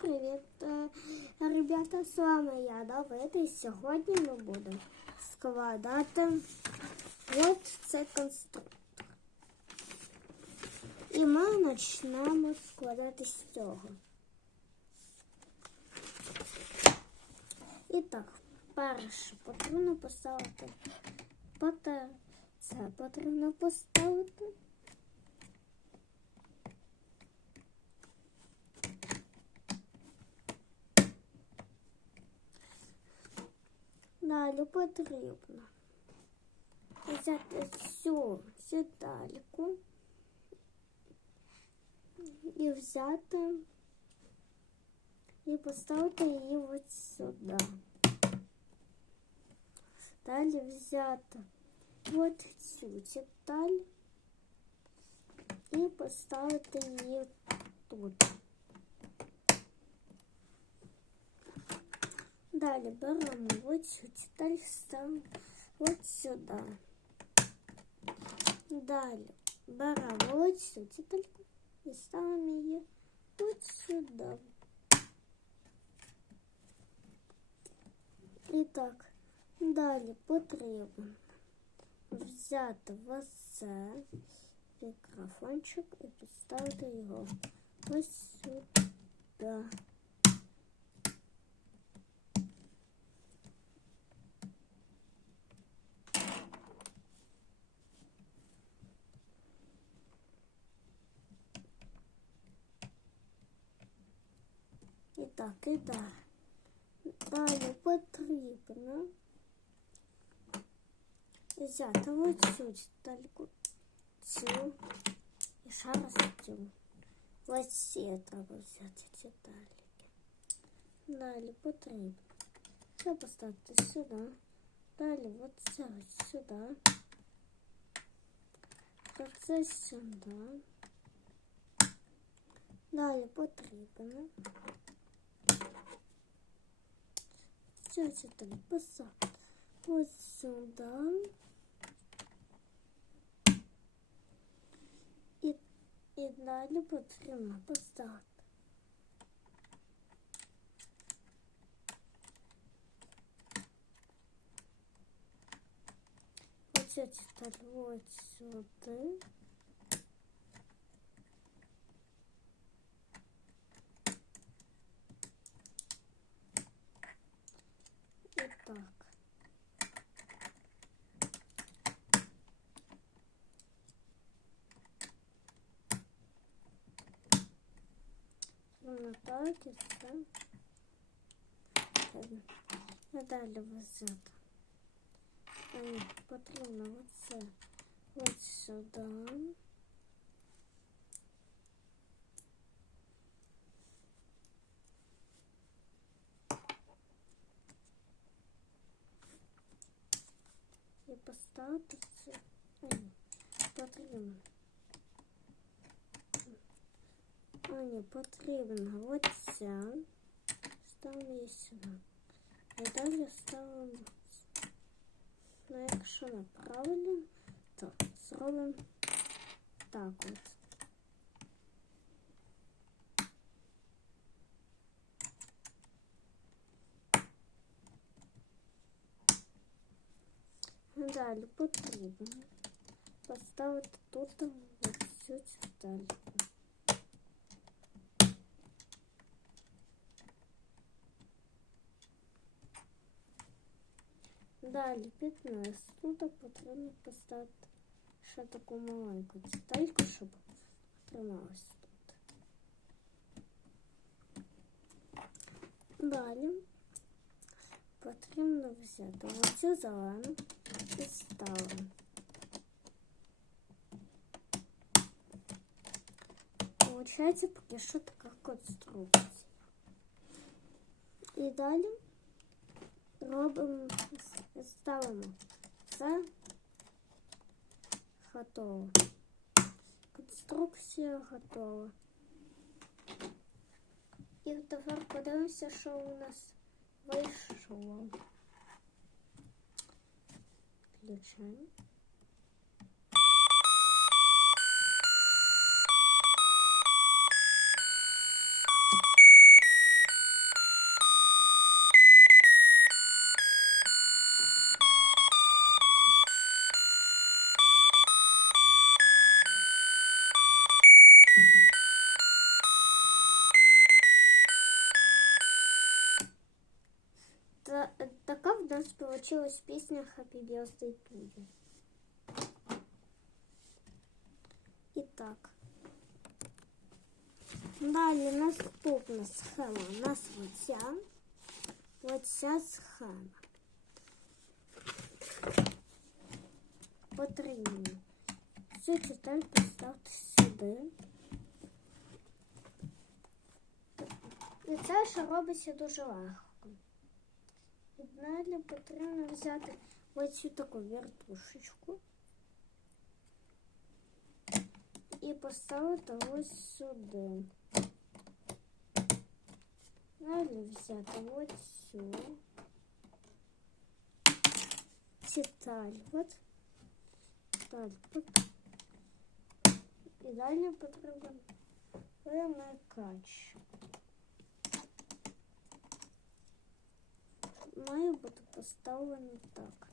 привіт, е, ребята! З вами я Давид і сьогодні ми будемо складати от цей конструктор. І ми почнемо складати з цього. І так, перше потрібно поставити. Це потрібно поставити. Далі потрібно взяти цю детальку і взяти і поставити її от сюди. Далі взяти от цю деталь і поставити її тут. Далі беремо ось цю деталь, ставимо от сюди. Далі беремо ось цю детальку і ставимо її от сюди. І так, далі потрібно взяти ось це мікрофончик і поставити його ось сюди. так, і так. Далі потрібно взяти оцю детальку, цю і ще раз цю. Ось ці треба взяти детальки. Далі потрібно це поставити сюди. Далі оце ось сюди. Це сюди. Далі потрібно цю деталь поставити ось сюди. І, і далі потрібно поставити. Оцю деталь ось сюди. Намотайте все. І далі взяти. А ні, потрібно оце ось сюди. І поставити це. А ні, потрібно. А ні, потрібно оця. Ставимо її сюди. І далі ставимо. Ну, якщо неправильно, то зробимо так от. Далі потрібно поставити тут цю детальку. Далі під низ тут потрібно поставити ще таку маленьку детальку, щоб трималась тут. Далі потрібно взяти оцю зелену і ставимо. Получається поки що така конструкція. І далі робимо, ставимо це готово. Конструкція готова. І тепер подивимося, що у нас вийшло. Включаємо. нас получилась пісня Happy Birthday to you. І так. Далі наступна схема у нас оця. Оця схема. Потрібно цю деталь поставити сюди. І це ще робиться дуже легко. І далі потрібно взяти оцю таку вертушечку і поставити ось сюди. Далі взяти оцю деталь. От. Далі. І далі потрібен перемикач. Має бути поставлено так.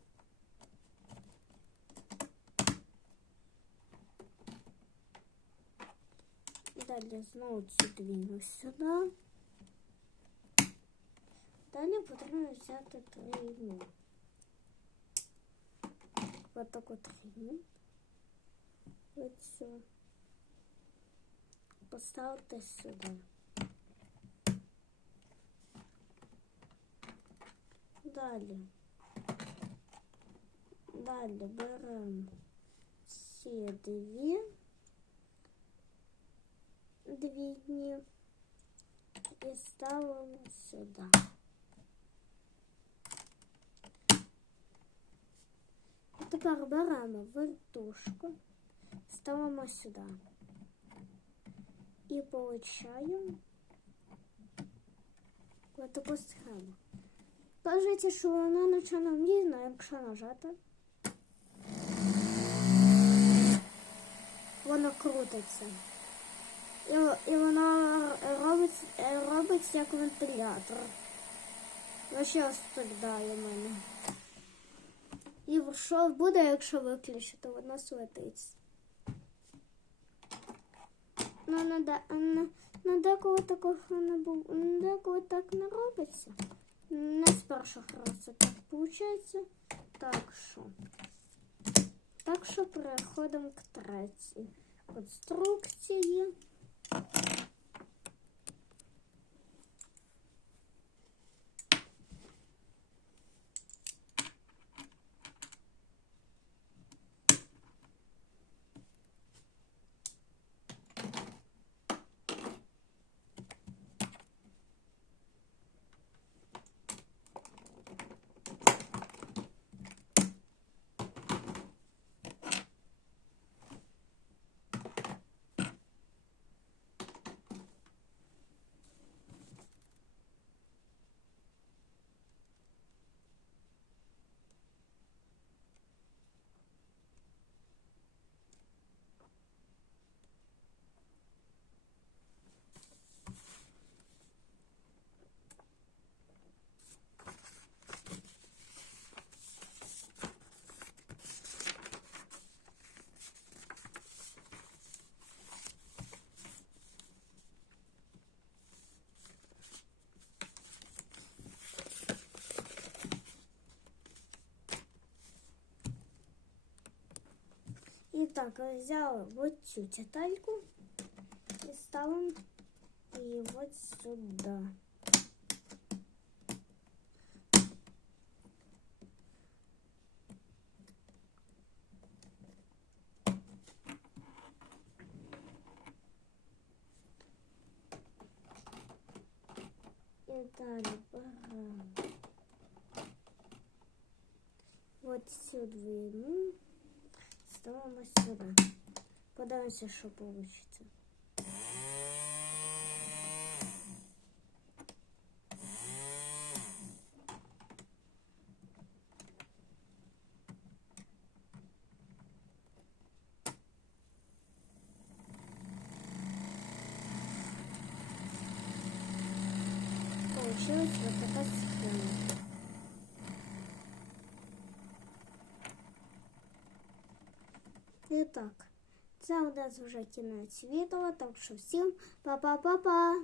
Далі знову цю двійну сюди. Далі потрібно взяти трійну. Ось таку трійну. Оцю. Поставити сюди. Далі. Далі беремо ці дві двійні і ставимо сюди. І тепер беремо вертушку, ставимо сюди. І получаємо ось таку схему. Кажеться, що вона на чорному якщо нажати. Воно крутиться. І, і воно робить, робить як вентилятор. Ось тут мене. І що буде, якщо виключити, воно світиться. Ну, на, на, на декого такого не було, на декого так не робиться. Не з першого разу так виходить. Так що. Так що переходимо к третій конструкції. так, взяли вот цю детальку і ставимо її вот сюди. І далі беремо вот цю двійну. Ставимо сюди. Подивимося, що вийде. Получилась вот такая схема. І так, це у нас вже кінець відео, так що всім па-па-па-па!